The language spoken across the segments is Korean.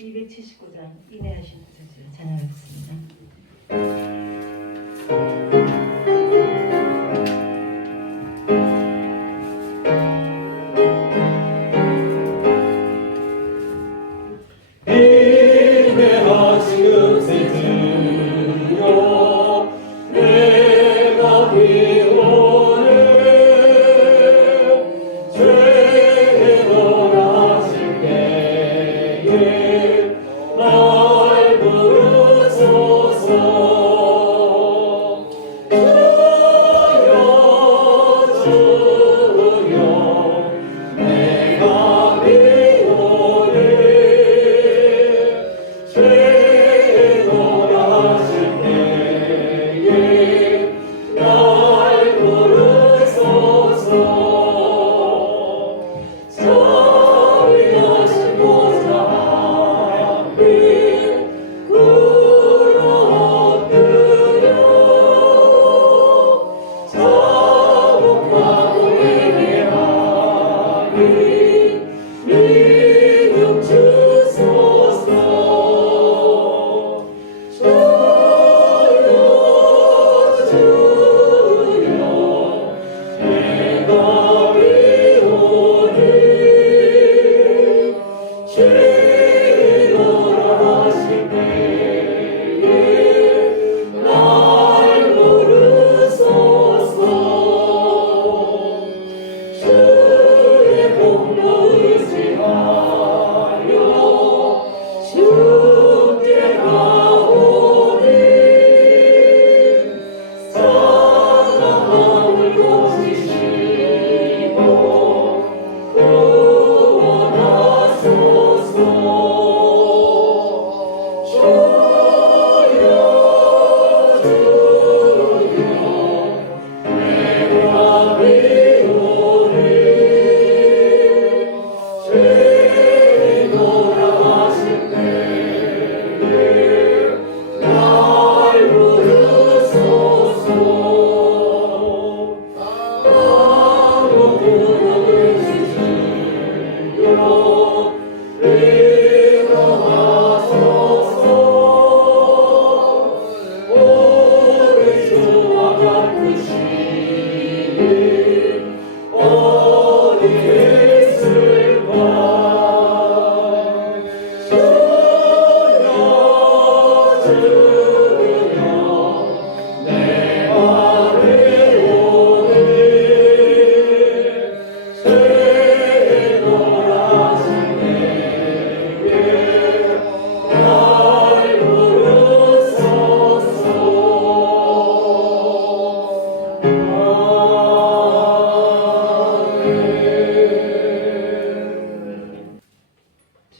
279장 인내하시는 주를 찬양하겠습니다.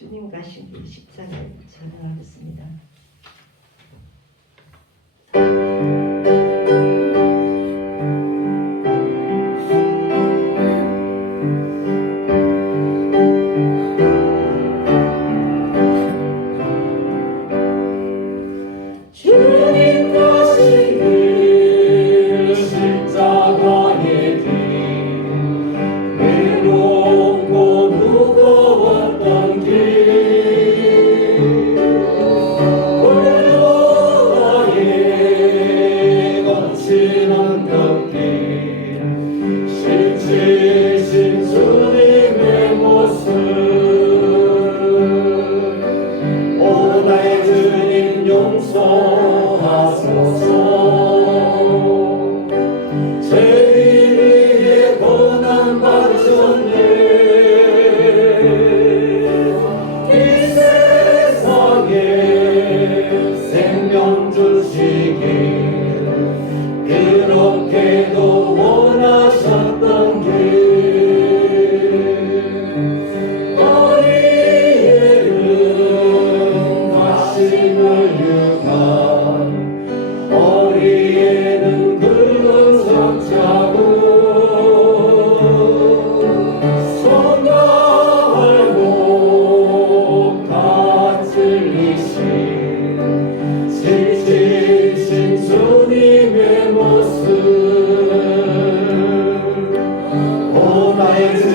주님 가신 길 십자가를 찬양하겠습니다.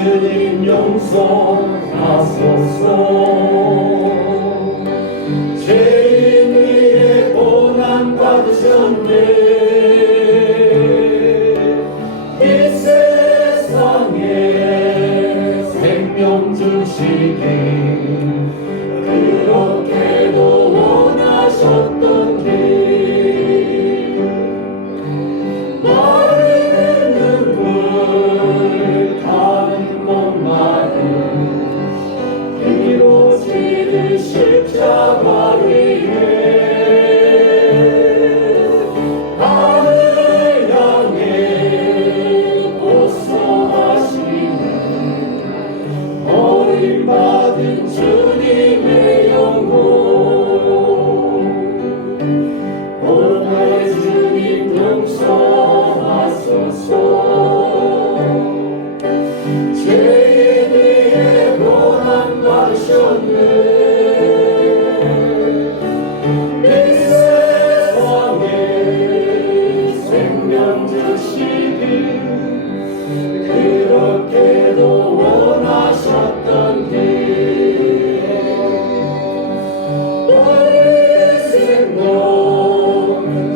주님 용서하소서. 그렇게도 원하셨던 길 마르는 눈물 가는 것만은 이루어지는 십자가 위에 하늘 향해 복성하시는 버림받은 주님의 영혼 오늘 주님 용서하소서 죄인 위에 고난 받으셨네 이 세상에 생명 주시길 그렇게도 원하셨던 길 나의 생명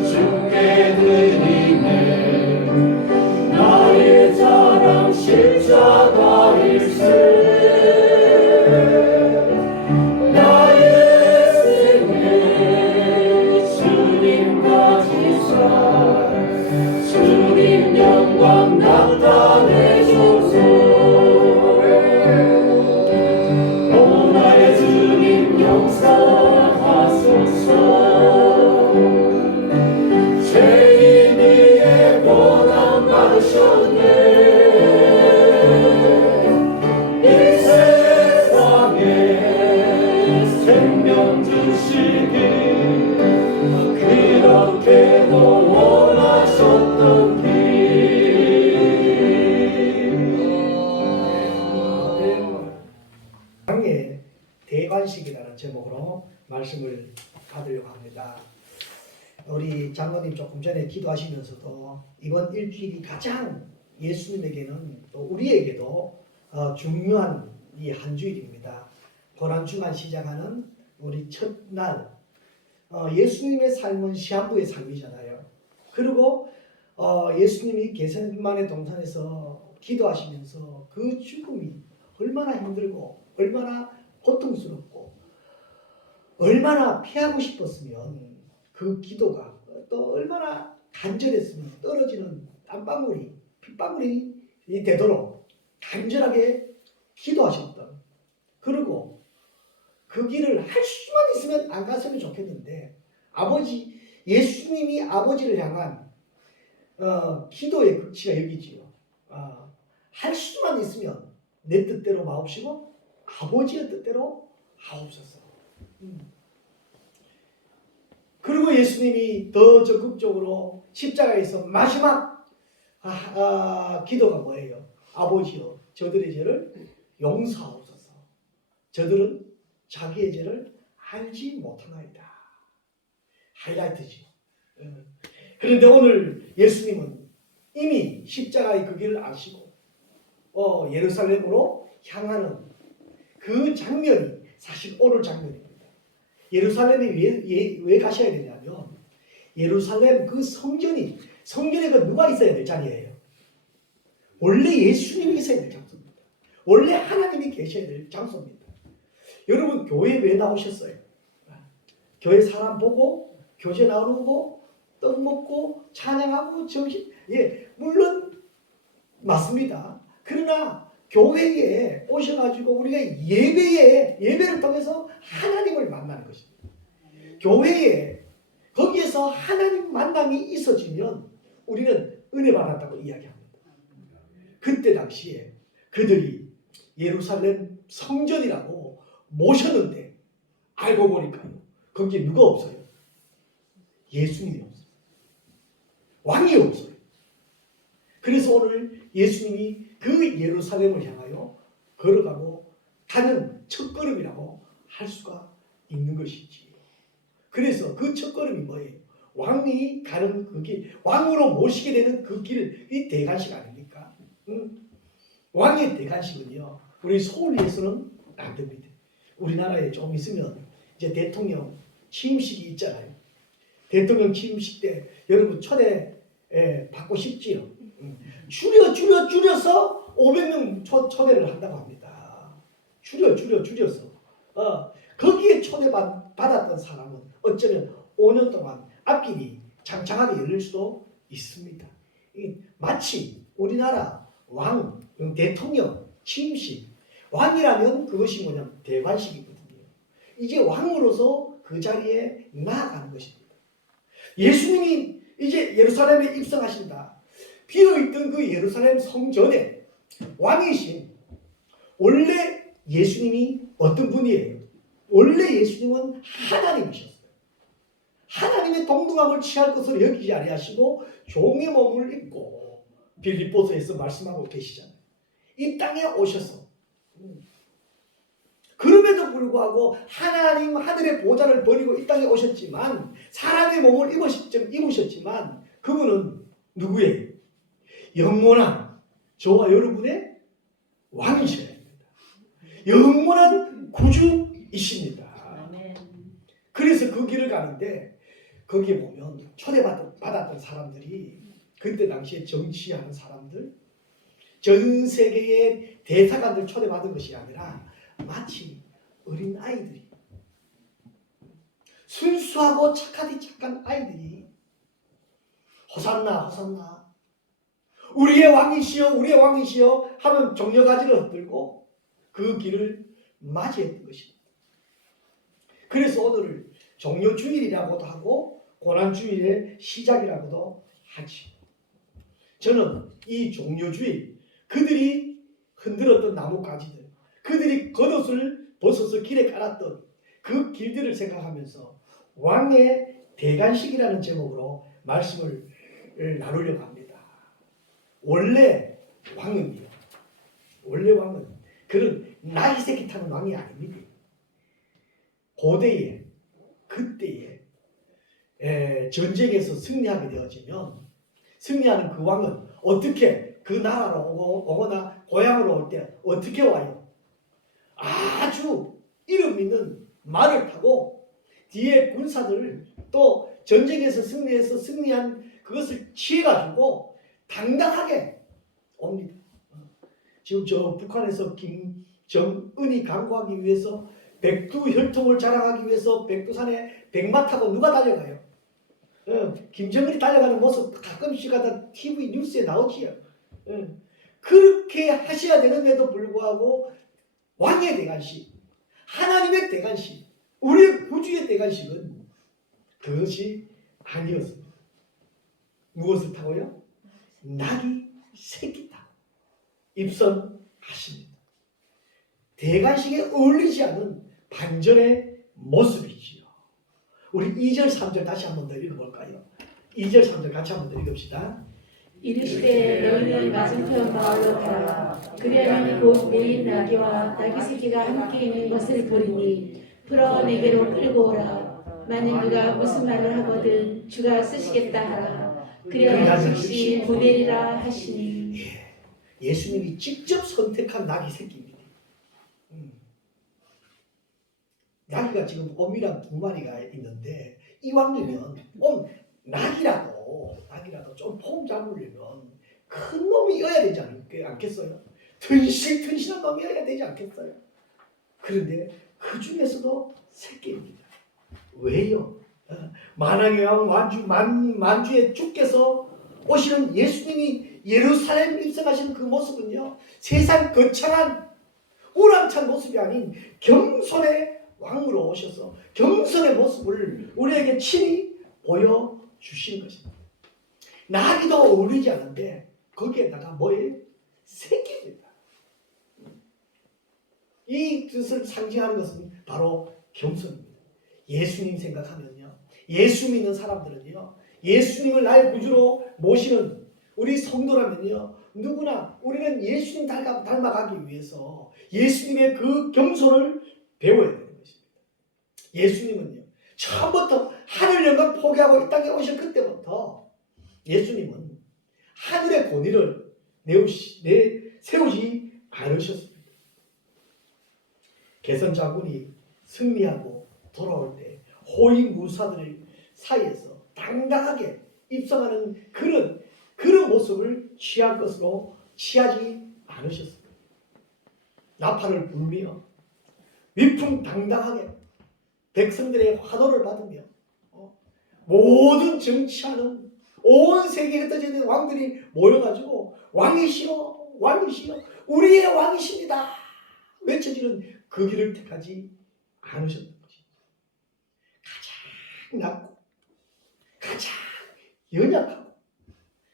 주께 드리네 나의 자랑 십자가일세 나의 생애 주님과 지사 주님 영광 나타내소서 오 나의 주님 용서하소서 죄인 위에 고난 받으셨네 이 세상에 생명 주시길 그렇게도 원하셨던 길 왕의 대관식이라는 제목으로 말씀을 받으려고 합니다. 우리 장로님 조금 전에 기도하시면서도 이번 일주일이 가장 예수님에게는 또 우리에게도 중요한 이 한 주일입니다. 고난주간 시작하는 우리 첫날 예수님의 삶은 시한부의 삶이잖아요. 그리고 예수님이 겟세마네 동산에서 기도하시면서 그 죽음이 얼마나 힘들고 얼마나 고통스럽고 얼마나 피하고 싶었으면 그 기도가 또 얼마나 간절했으면 떨어지는 땀방울이 핏방울이 되도록 간절하게 기도하셨던 그리고 그 길을 할 수만 있으면 안 갔으면 좋겠는데 아버지 예수님이 아버지를 향한 기도의 극치가 여기지요. 할 수만 있으면 내 뜻대로 마옵시고 아버지의 뜻대로 하옵소서. 그리고 예수님이 더 적극적으로 십자가에서 마지막 기도가 뭐예요? 아버지여 저들의 죄를 용서하옵소서. 저들은 자기의 죄를 알지 못하나이다. 하이라이트죠. 그런데 오늘 예수님은 이미 십자가의 그 길을 아시고 예루살렘으로 향하는 그 장면이 사실 오늘 장면입니다. 예루살렘에 왜 가셔야 되냐면 예루살렘 그 성전에 그 누가 있어야 될 자리예요. 원래 예수님이 있어야 될 장소입니다. 원래 하나님이 계셔야 될 장소입니다. 여러분 교회 왜 나오셨어요? 교회 사람 보고 교제 나누고 떡 먹고 찬양하고 정신 물론 맞습니다. 그러나 교회에 오셔가지고 우리가 예배를 통해서 하나님을 만나는 것입니다. 교회에 거기에서 하나님 만남이 있어지면 우리는 은혜 받았다고 이야기합니다. 그때 당시에 그들이 예루살렘 성전이라고 모셨는데 알고 보니까요 거기에 누가 없어요? 예수님이 없어요. 왕이 없어요. 그래서 오늘 예수님이 그 예루살렘을 향하여 걸어가고 가는 첫걸음이라고 할 수가 있는 것이지. 그래서 그 첫걸음이 뭐예요? 왕이 가는 그 길, 왕으로 모시게 되는 그 길이 대관식 아닙니까? 왕의 대관식은요 우리 서울에서는 안 됩니다. 우리나라에 좀 있으면 이제 대통령 취임식이 있잖아요. 대통령 취임식 때 여러분 초대 받고 싶지요. 줄여서 500명 초대를 한다고 합니다. 줄여서 거기에 초대받았던 사람은 어쩌면 5년 동안 앞길이 창창하게 열릴 수도 있습니다. 마치 우리나라 왕, 대통령 취임식, 왕이라면 그것이 뭐냐면 대관식이거든요. 이제 왕으로서 그 자리에 나아가는 것입니다. 예수님이 이제 예루살렘에 입성하신다. 비어있던 그 예루살렘 성전에 왕이신, 원래 예수님이 어떤 분이에요? 원래 예수님은 하나님이셨어요. 하나님의 동등함을 취할 것으로 여기지 아니하시고 종의 몸을 입고 빌립보서에서 말씀하고 계시잖아요. 이 땅에 오셔서 그럼에도 불구하고 하나님 하늘의 보좌를 버리고 이 땅에 오셨지만 사람의 몸을 입으셨지만 그분은 누구예요? 영원한 저와 여러분의 왕이셔야 됩니다. 영원한 구주이십니다. 그래서 그 길을 가는데 거기에 보면 초대받았던 사람들이 그때 당시에 정치하는 사람들, 전 세계의 대사관들 초대받은 것이 아니라 마치 어린 아이들이, 순수하고 착한 아이들이 호산나 호산나 우리의 왕이시여 하는 종려가지를 흩들고 그 길을 맞이했던 것입니다. 그래서 오늘을 종려주일이라고도 하고 고난주일의 시작이라고도 하지. 저는 이 종려주일, 그들이 흔들었던 나뭇가지들, 그들이 겉옷을 벗어서 길에 깔았던 그 길들을 생각하면서 왕의 대관식이라는 제목으로 말씀을 나누려고 합니다. 원래 왕은 그런 나이 새끼 타는 왕이 아닙니다. 고대에, 그때에 전쟁에서 승리하게 되어지면 승리하는 그 왕은 어떻게 그 나라로 오거나 고향으로 올 때 어떻게 와요? 아주 이름 있는 말을 타고 뒤에 군사들을 또 전쟁에서 승리한 그것을 취해가지고 당당하게 옵니다. 지금 저 북한에서 김정은이 강구하기 위해서 백두 혈통을 자랑하기 위해서 백두산에 백마 타고 누가 달려가요? 김정은이 달려가는 모습 가끔씩 하다 TV 뉴스에 나오지요. 그렇게 하셔야 되는데도 불구하고 왕의 대관식, 하나님의 대관식, 우리의 구주의 대관식은 그것이 아니었습니다. 무엇을 타고요? 나귀 새끼 타고 입성하십니다. 대관식에 어울리지 않은 반전의 모습이지요. 우리 2절 3절 다시 한 번 더 읽어볼까요? 2절 3절 같이 한 번 더 읽읍시다. 이르시되 너희는 맞은편 마을로 가라. 그리하면 곧 내 나귀와 나귀 새끼가 함께 있는 것을 보리니 풀어 내게로 끌고 오라. 만일 누가 무슨 말을 하거든 주가 쓰시겠다 하라. 그리하면 즉시 보내리라 하시니. 예수님이 직접 선택한 나귀 새끼입니다. 나귀가 지금 옴이랑 2마리가 있는데 이왕이면 나귀라도 좀 폼 잡으려면 큰 놈이어야 되지 않겠어요? 튼실튼실한 놈이어야 되지 않겠어요? 그런데 그 중에서도 새끼입니다. 왜요? 만왕의 왕 만주의 주께서 오시는 예수님이 예루살렘 입성하시는 그 모습은요, 세상 거창한 우람찬 모습이 아닌 겸손의 왕으로 오셔서 겸손의 모습을 우리에게 친히 보여주신 것입니다. 나귀도 어울리지 않는데 거기에다가 뭐예요? 새끼입니다. 이 뜻을 상징하는 것은 바로 겸손입니다. 예수님 생각하면요, 예수 믿는 사람들은요, 예수님을 나의 구주로 모시는 우리 성도라면요, 누구나 우리는 예수님 닮아가기 위해서 예수님의 그 겸손을 배워야 되는 것입니다. 예수님은요, 처음부터 하늘 영광 포기하고 이 땅에 오신 그때부터 예수님은 하늘의 권위를 세우지 않으셨습니다. 개선 장군이 승리하고 돌아올 때 호위무사들 사이에서 당당하게 입성하는 그런 모습을 취하지 않으셨습니다. 나팔을 불며 위풍당당하게 백성들의 환호를 받으며 모든 정치하는 온 세계에 흩어져 있는 왕들이 모여가지고 왕이시여 왕이시여 우리의 왕이십니다 외쳐지는 그 길을 택하지 않으셨던 것입니다. 가장 낮고 가장 연약하고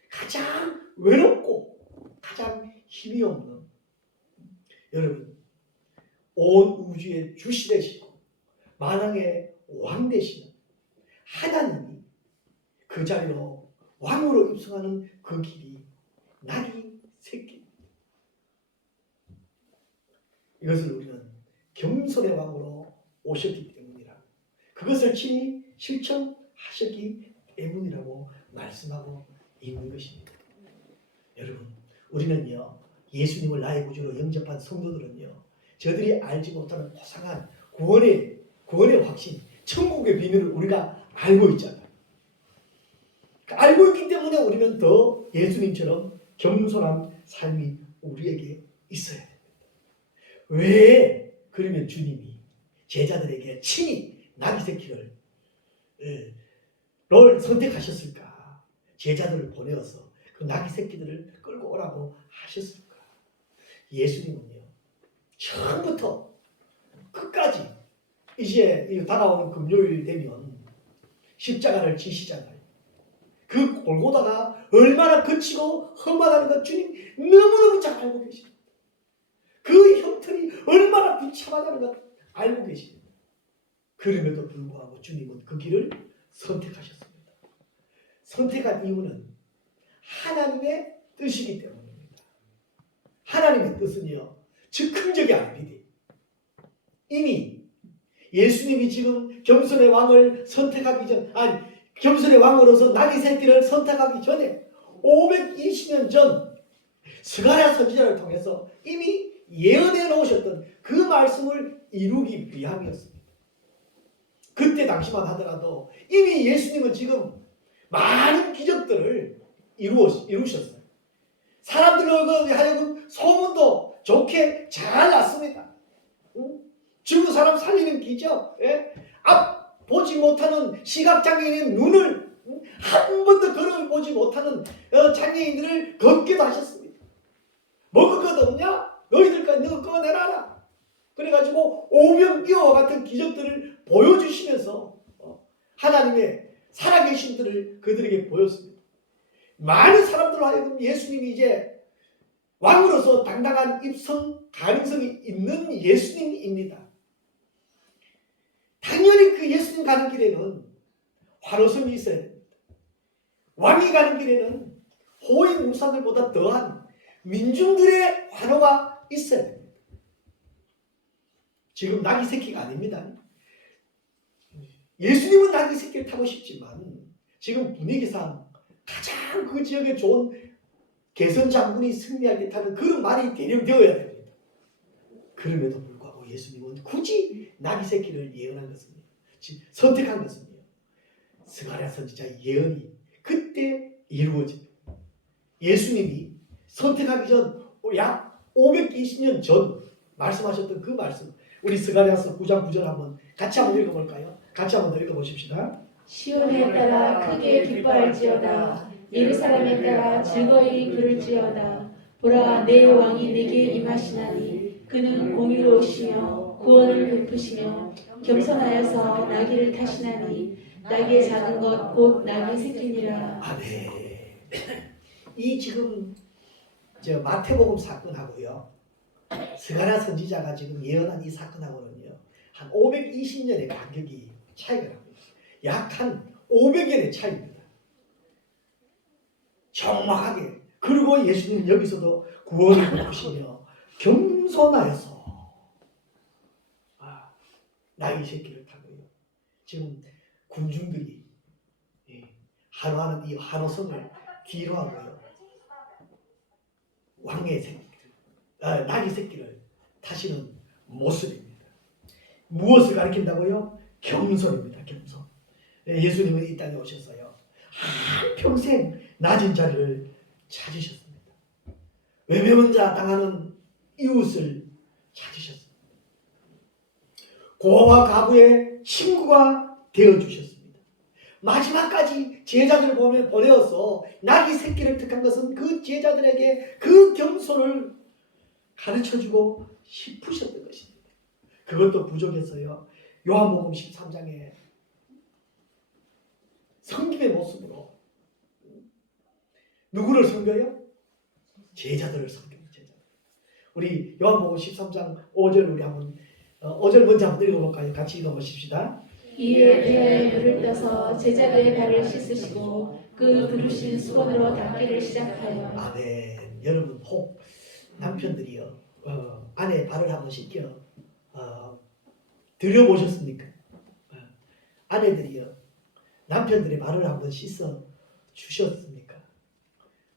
가장 외롭고 가장 힘이 없는 여러분 온 우주의 주시 되시고 만왕의 왕 되시는 하나님이 그 자리로 왕으로 입성하는 그 길이 나귀 새끼. 이것을 우리는 겸손의 왕으로 오셨기 때문이라 그것을 친히 실천하셨기 때문이라고 말씀하고 있는 것입니다. 여러분 우리는요 예수님을 나의 구주로 영접한 성도들은요 저들이 알지 못하는 고상한 구원의 확신 천국의 비밀을 우리가 알고 있잖아요. 알고 있기 때문에 우리는 더 예수님처럼 겸손한 삶이 우리에게 있어야 됩니다. 왜 그러면 주님이 제자들에게 친히 나귀 새끼를 선택하셨을까? 제자들을 보내어서 그 나귀 새끼들을 끌고 오라고 하셨을까? 예수님은요 처음부터 끝까지 이제 다가오는 금요일 되면 십자가를 지시잖아요. 그 골고다가 얼마나 거치고 험하다는 것 주님 너무너무 잘 알고 계십니다. 그 형틀이 얼마나 비참하다는 것 알고 계십니다. 그럼에도 불구하고 주님은 그 길을 선택하셨습니다. 선택한 이유는 하나님의 뜻이기 때문입니다. 하나님의 뜻은요 즉흥적이 아닙니다. 이미 예수님이 지금 겸손의 왕을 선택하기 전, 겸손의 왕으로서 나귀 새끼를 선택하기 전에 520년 전 스가랴 선지자를 통해서 이미 예언해 놓으셨던 그 말씀을 이루기 위함이었습니다. 그때 당시만 하더라도 이미 예수님은 지금 많은 기적들을 이루셨어요. 사람들로 하여금 소문도 좋게 잘 났습니다. 죽은 사람 살리는 기적, 앞 보지 못하는 시각장애인의 눈을 한 번도 걸어보지 못하는 장애인들을 걷기도 하셨습니다. 먹을 것 없냐? 너희들까지 너 그거 내놔라. 그래가지고 오병이어와 같은 기적들을 보여주시면서 하나님의 살아계신들을 그들에게 보였습니다. 많은 사람들로 하여금 예수님이 이제 왕으로서 당당한 입성 가능성이 있는 예수님입니다. 당연히 그 예수님 가는 길에는 환호성이 있어야 됩니다. 왕이 가는 길에는 호의 문사들보다 더한 민중들의 환호가 있어야 됩니다. 지금 나귀 새끼가 아닙니다. 예수님은 나귀 새끼를 타고 싶지만 지금 분위기상 가장 그 지역에 좋은 개선 장군이 승리할 때 타는 그런 말이 대령되어야 됩니다. 그럼에도 불구하고 예수님은 굳이 나귀 새끼를 예언한 것은요, 선택한 것은요, 스가랴 선지자의 예언이 그때 이루어집니다. 예수님이 선택하기 전 약 520년 전 말씀하셨던 그 말씀, 우리 스가랴서 9장 9절 같이 한번 읽어볼까요? 같이 한번 더 읽어보십시다. 시온에 따라 크게 기뻐할지어다. 예루살렘에 따라 즐거이 부를지어다. 보라, 내 왕이 내게 임하시나니 그는 공의로우시며 구원을 베푸시며 겸손하여서 나귀를 타시나니 나귀의 작은 것 곧 나귀 새끼니라. 아멘. 이 지금 마태복음 사건하고요, 스가랴 선지자가 지금 예언한 이 사건하고는요 한 520년의 간격이 차이가 납니다. 약 한 500년의 차이입니다. 정확하게. 그리고 예수님은 여기서도 구원을 베푸시며 겸손하여서 나귀 새끼를 타고요. 지금 군중들이 환호하는 이 환호성을 뒤로 하고요, 왕의 새끼를, 나귀 새끼를 타시는 모습입니다. 무엇을 가리킨다고요? 겸손입니다. 겸손. 예수님은 이 땅에 오셔서요 한평생 낮은 자리를 찾으셨습니다. 외면자 당하는 이웃을 찾으셨습니다. 고아와 가부의 친구가 되어주셨습니다. 마지막까지 제자들을 보내어서 나귀 새끼를 택한 것은 그 제자들에게 그 겸손을 가르쳐주고 싶으셨던 것입니다. 그것도 부족해서요. 요한복음 13장에 섬김의 모습으로 누구를 섬겨요? 제자들을 섬깁니다. 제자들. 우리 요한복음 13장 5절 우리 한번 5절 먼저 한번 읽어볼까요? 같이 읽어보십시다. 이에 배에 물을 떠서 제자들의 발을 씻으시고 그 부르신 수건으로 닦기를 시작하여. 아멘. 여러분 혹 남편들이요 아내 발을 한번 씻겨 들여보셨습니까? 아내들이요 남편들의 발을 한번 씻어 주셨습니까?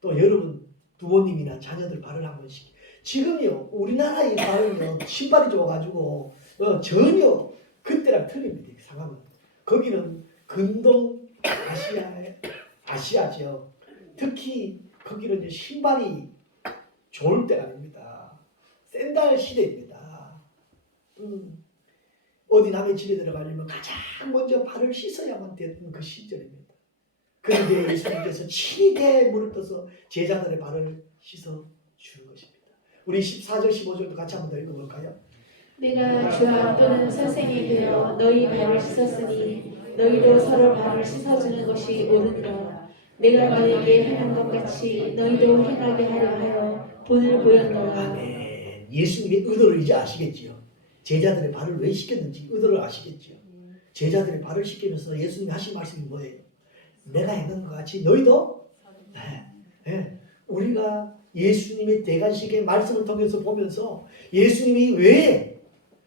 또 여러분 부모님이나 자녀들 발을 한번 씻겨. 지금요 우리나라의 발은요 신발이 좋아가지고 전혀 그때랑 틀립니다. 상황은 거기는 근동 아시아죠. 특히 거기는 이제 신발이 좋을 때가 아닙니다. 샌들 시대입니다. 어디 남의 집에 들어가려면 가장 먼저 발을 씻어야만 됐던 그 시절입니다. 그런데 예수님께서 친히 물을 떠서 제자들의 발을 씻어 주는 것입니다. 우리 14절 15절도 같이 한번 더 읽어볼까요? 내가 주와 또는 선생이 되어 너희 발을 씻었으니 너희도 서로 발을 씻어주는 것이 옳으니라. 내가 너희에게 행한 것 같이 너희도 행하게 하려 하여 본을 보였노라. 아멘. 예수님의 의도를 이제 아시겠지요. 제자들의 발을 왜 씻겼는지 의도를 아시겠지요. 제자들의 발을 씻기면서 예수님이 하신 말씀이 뭐예요? 내가 행한 것 같이 너희도 우리가 예수님의 대관식의 말씀을 통해서 보면서 예수님이 왜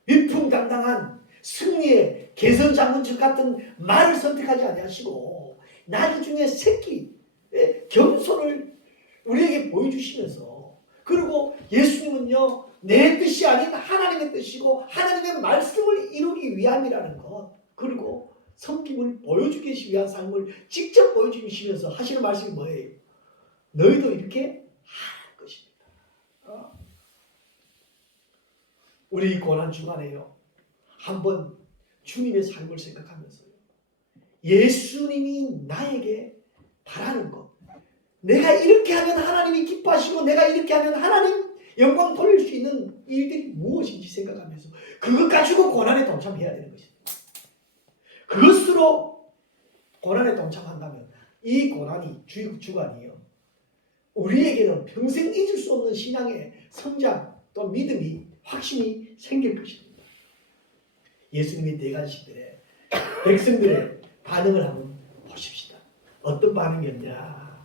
위풍당당한 승리의 개선장군처 같은 말을 선택하지 아니하시고 나귀 중에 새끼 겸손을 우리에게 보여주시면서 그리고 예수님은요 내 뜻이 아닌 하나님의 뜻이고 하나님의 말씀을 이루기 위함이라는 것 그리고 섬김을 보여주기 위한 삶을 직접 보여주시면서 하시는 말씀이 뭐예요? 너희도 이렇게 하는 것입니다. 우리 고난 주간에요 한번 주님의 삶을 생각하면서요 예수님이 나에게 바라는 것 내가 이렇게 하면 하나님이 기뻐하시고 내가 이렇게 하면 하나님 영광 돌릴 수 있는 일들이 무엇인지 생각하면서 그것 가지고 고난에 동참해야 되는 것입니다. 그것으로 고난에 동참한다면 이 고난이 주간이요 우리에게는 평생 잊을 수 없는 신앙의 성장 또 믿음이 확신이 생길 것입니다. 예수님의 대관식들의 백성들의 반응을 한번 보십시다. 어떤 반응이었냐?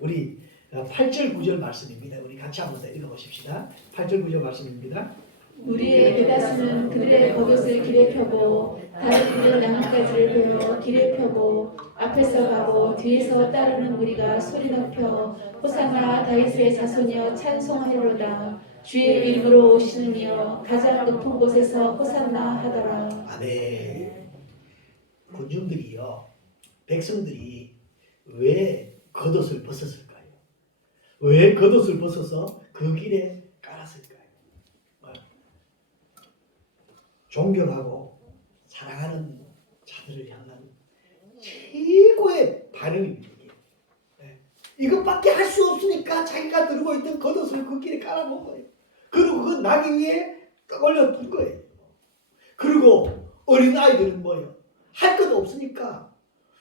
우리 8절 9절 말씀입니다. 우리 같이 한번 더 읽어보십시다. 8절 9절 말씀입니다. 우리의 대다수는 그들의 겉옷을 길에 펴고 다른 그들 나뭇가지를 베어 길에 펴고 앞에서 가고 뒤에서 따르는 우리가 소리 높여 호산나 다윗의 자손이여 찬송하리로다. 주의 이름으로 오시는 이여 가장 높은 곳에서 호산나 하더라. 아멘. 군중들이요 백성들이 왜 겉옷을 벗었을까요? 왜 겉옷을 벗어서 그 길에 깔았을까요? 존경하고 사랑하는 자들을 향한 최고의 반응입니다. 이것밖에 할 수 없으니까 자기가 들고 있던 겉옷을 그 길에 깔아놓은 거예요. 그리고 그 나귀 위에 떠올려 둔 거예요. 그리고 어린 아이들은 뭐예요? 할 것 없으니까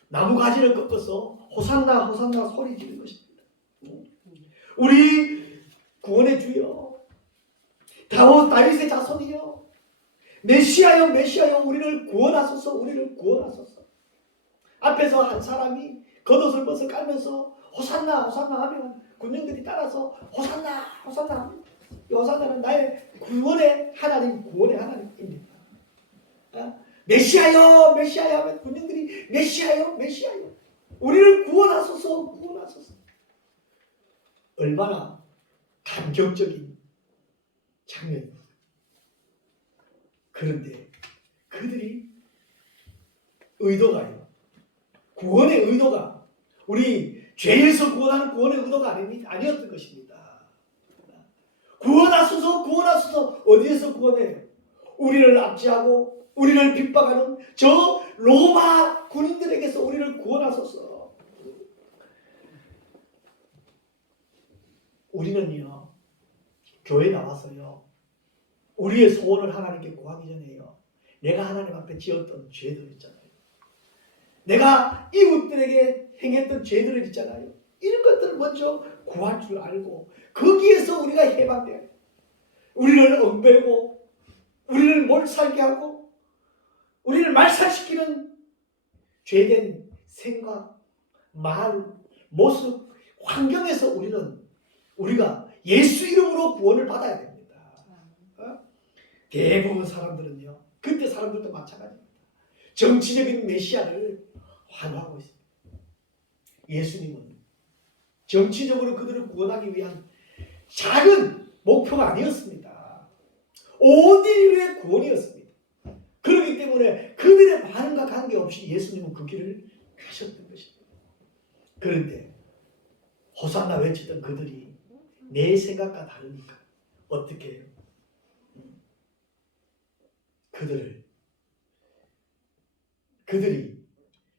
나무 가지를 꺾어서 호산나 호산나 소리 지르는 것입니다. 우리 구원의 주여 다윗의 자손이여 메시아여 메시아여 우리를 구원하소서 우리를 구원하소서. 앞에서 한 사람이 겉옷을 벗어 깔면서 호산나 호산나 하면 군중들이 따라서 호산나 호산나 이 호산나는 나의 구원의 하나님 구원의 하나님입니다. 메시아여 메시아여 하면 군중들이 메시아여 메시아여 우리를 구원하소서 구원하소서. 얼마나 감격적인 장면입니다. 그런데 그들이 의도가요. 구원의 의도가 우리 죄에서 구원하는 구원의 의도가 아니었던 것입니다. 구원하소서 구원하소서 어디에서 구원해요? 우리를 압제하고 우리를 핍박하는 저 로마 군인들에게서 우리를 구원하소서. 우리는요, 교회 나와서요, 우리의 소원을 하나님께 구하기 전에요, 내가 하나님 앞에 지었던 죄들 있잖아요. 내가 이웃들에게 행했던 죄들을 있잖아요. 이런 것들을 먼저 구할 줄 알고 거기에서 우리가 해방돼야 돼요. 우리를 엉배고 우리를 몰살게 하고 우리를 말살시키는 죄된 생각, 말, 모습, 환경에서 우리가 예수 이름으로 구원을 받아야 됩니다. 대부분 사람들은요, 그때 사람들도 마찬가지입니다. 정치적인 메시아를 환호하고 있습니다. 예수님은 정치적으로 그들을 구원하기 위한 작은 목표가 아니었습니다. 온 인류의 구원이었습니다. 그렇기 때문에 그들의 반응과 관계없이 예수님은 그 길을 가셨던 것입니다. 그런데 호산나 외치던 그들이 내 생각과 다르니까 어떻게 해요? 그들이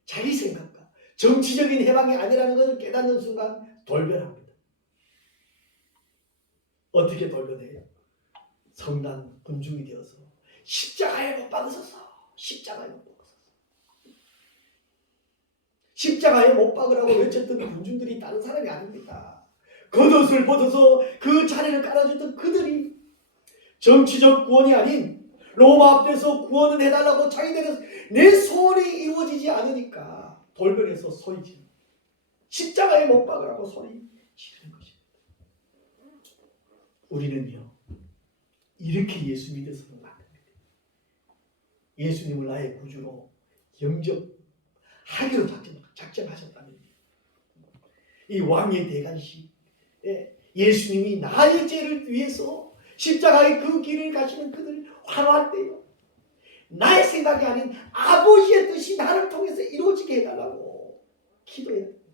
자기 생각과 정치적인 해방이 아니라는 것을 깨닫는 순간 돌변합니다. 어떻게 돌변해요? 성난 군중이 되어서 십자가에 못 박으소서. 십자가에 못 박으소서. 십자가에 못 박으라고 외쳤던 군중들이 다른 사람이 아닙니다. 겉옷을 벗어서 그 자리를 깔아줬던 그들이 정치적 구원이 아닌 로마 앞에서 구원을 해달라고 자기들은 내 소원이 이루어지지 않으니까 돌변해서 소리 지르는, 십자가에 못 박으라고 소리 지르는 것입니다. 우리는요, 이렇게 예수 믿어서는 안 됩니다. 예수님을 나의 구주로 영접하기로 작정하셨다면 이 왕의 대관식, 예수님이 나의 죄를 위해서 십자가의 그 길을 가시는 그들을 환호할 때요, 나의 생각이 아닌 아버지의 뜻이 나를 통해서 이루어지게 해달라고 기도해야 됩니다.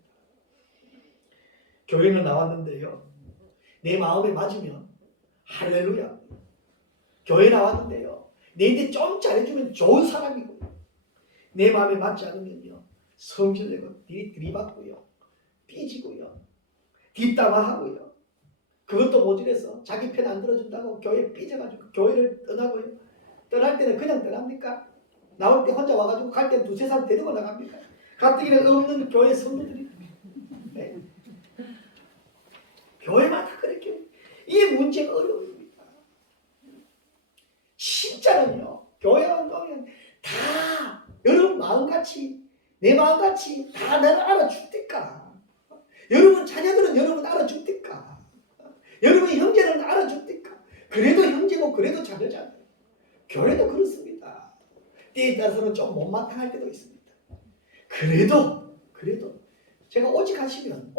교회는 나왔는데요, 내 마음에 맞으면 할렐루야. 교회 나왔는데요, 내한테 좀 잘해주면 좋은 사람이고, 내 마음에 맞지 않으면요, 성질내고 들이받고요, 삐지고요, 뒷담화하고요, 그것도 모질해서 자기 편 안 들어준다고 교회 삐져가지고 교회를 떠나고요. 떠날 때는 그냥 떠납니까? 나올 때 혼자 와가지고 갈 때는 두세 사람 데리고 나갑니까? 가뜩이나 없는 교회 성도들이, 네. 교회마다 그렇게 이 문제가 어려웁니다. 진짜는요, 교회 운동은 다 여러분 마음같이 내 마음같이 다 나를 알아줄 때까, 여러분 자녀들은 여러분 알아줄 때까, 여러분 형제는 알아줄 때까, 그래도 형제고 그래도 자녀잖아요. 교회도 그렇습니다. 때에 따라서는 좀 못마땅할 때도 있습니다. 그래도 제가 오죽했으면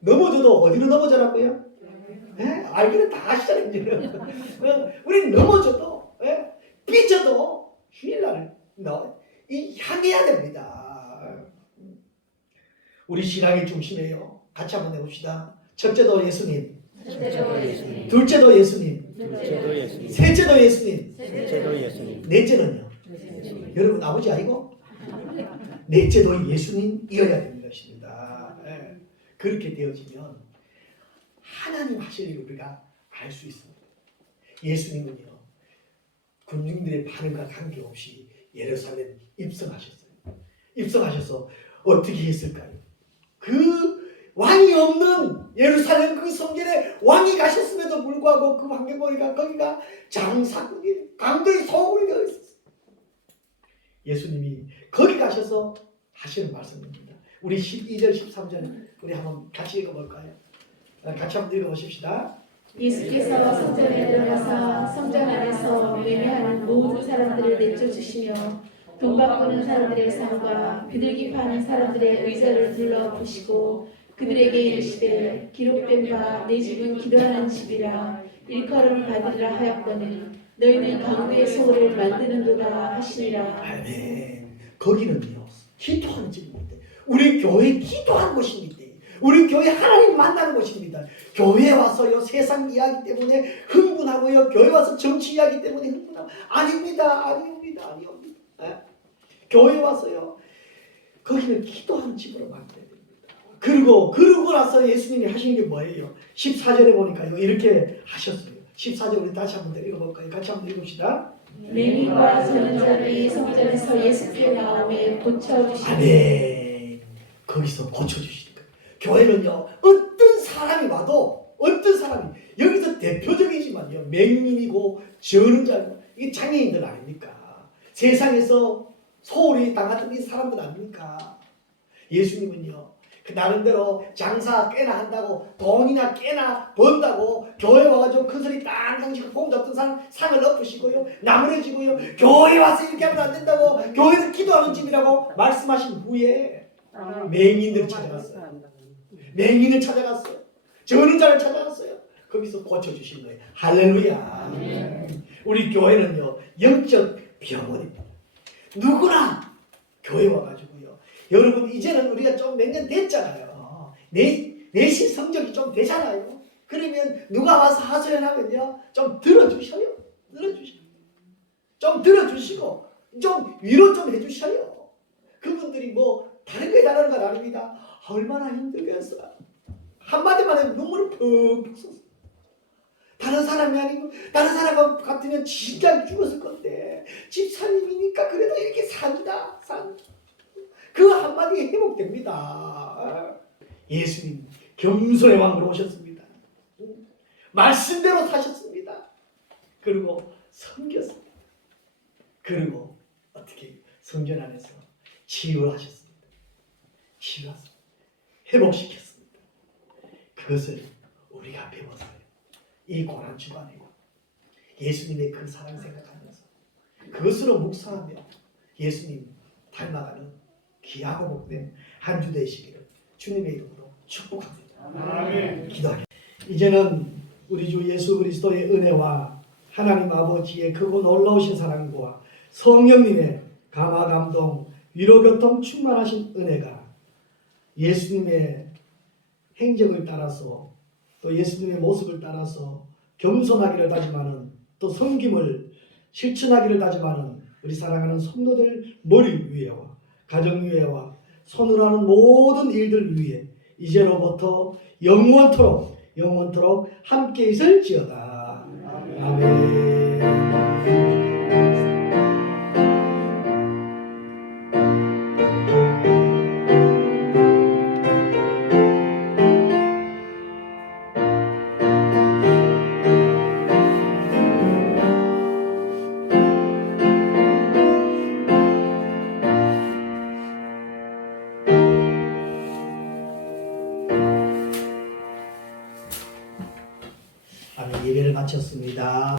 넘어져도 어디로 넘어져라고요? 알기는 다 아시잖아요. 이제는. 우리는 넘어져도, 삐져도 주일날 향해야 됩니다. 우리 신앙의 중심에요, 같이 한번 해봅시다. 첫째도 예수님, 둘째도 예수님, 셋째도 예수님, 넷째는요? 여러분 아버지 아니고 넷째도 예수님이어야 되는 것입니다. 그렇게 되어지면 하나님 하실 일을 우리가 알 수 있습니다. 예수님은요, 군중들의 반응과 관계없이 예루살렘 입성하셨어요. 입성하셔서 어떻게 했을까요? 그 왕이 없는 예루살렘 그 성전에 왕이 가셨음에도 불구하고 그 환경 보니까 거기가 장사국이, 강도의 소굴이 되어 있었어요. 예수님이 거기 가셔서 하시는 말씀입니다. 우리 12절 13절 우리 한번 같이 읽어볼까요? 같이 한번 읽어보십시다. 예수께서 성전에 들어가서 성전 안에서 매매하는 모든 사람들을 내쫓으시며 돈 바꾸는 사람들의 상과 비둘기 파는 사람들의 의자를 둘러보시고 그들에게 이르시되 기록된 바 내 집은 기도하는 집이라 일컬음을 받으리라 하였거늘 너희는 강도의 소를 만드는도다 하시니라. 아멘. 거기는요, 기도하는 집입니다. 우리 교회 기도하는 곳입니다. 우리 교회 하나님 만나는 곳입니다. 교회 와서요 세상 이야기 때문에 흥분하고요, 교회 와서 정치 이야기 때문에 흥분하고 아닙니다. 예? 교회 와서요 거기는 기도하는 집으로 만들어야 됩니다. 그러고 나서 예수님이 하신 게 뭐예요? 14절에 보니까요 이렇게 하셨어요. 14절 우리 다시 한번 읽어볼까요? 같이 한번 읽읍시다. 레위와 선지자들이 성전에서 예수께 나오매 고쳐주시니 아멘. 거기서 고쳐주시는 거예요. 교회는요 어떤 사람이 와도 어떤 사람이 여기서 대표적이지만요 맹인이고 저는 자고 이게 장애인들 아닙니까? 세상에서 소홀히 당하던 이 사람들 아닙니까? 예수님은요 그 나름대로 장사 꽤나 한다고 돈이나 꽤나 번다고 교회 와가지고 큰 소리 땅땅 치고 폼 잡던 사람 상을 엎으시고요 나무래지고요 교회 와서 이렇게 하면 안 된다고 교회는 기도하는 집이라고 말씀하신 후에 맹인들을 찾아갔어요. 맹인을 찾아갔어요. 저는 자를 찾아갔어요. 거기서 고쳐주신 거예요. 할렐루야. 우리 교회는요 영적 병원입니다. 누구나 교회 와가지고요 여러분 이제는 우리가 좀 몇 년 됐잖아요. 내신 성적이 좀 되잖아요. 그러면 누가 와서 하소연하면요 좀 들어주셔요. 좀 들어주시고 좀 위로 좀 해주셔요. 그분들이 뭐 다른 거 해달라는 건 아닙니다. 얼마나 힘들겠어요. 한마디만 해도 눈물을 푹푹 쏟았어요. 다른 사람이 아니고 다른 사람 같으면 진짜 죽었을 건데 집사님이니까 그래도 이렇게 산다. 그 한마디에 회복됩니다. 예수님 겸손의 왕으로 오셨습니다. 말씀대로 사셨습니다. 그리고 섬겼습니다. 그리고 어떻게 성전 안에서 치유하셨습니다. 회복시켰습니다. 그것을 우리가 배웠어요. 이 고난 주간이고 예수님의 그 사랑 생각하면서 그것으로 묵상하며 예수님 닮아가는 귀하고 복된 한 주 되시기를 주님의 이름으로 축복합니다. 기도하겠습니다. 이제는 우리 주 예수 그리스도의 은혜와 하나님 아버지의 크고 놀라우신 사랑과 성령님의 감화 감동 위로 교통 충만하신 은혜가 예수님의 행적을 따라서 또 예수님의 모습을 따라서 겸손하기를 다짐하는 또 섬김을 실천하기를 다짐하는 우리 사랑하는 성도들 머리 위에와 가정 위에와 손으로 하는 모든 일들 위에 이제로부터 영원토록 함께 있을지어다. 아멘. 예배를 마쳤습니다.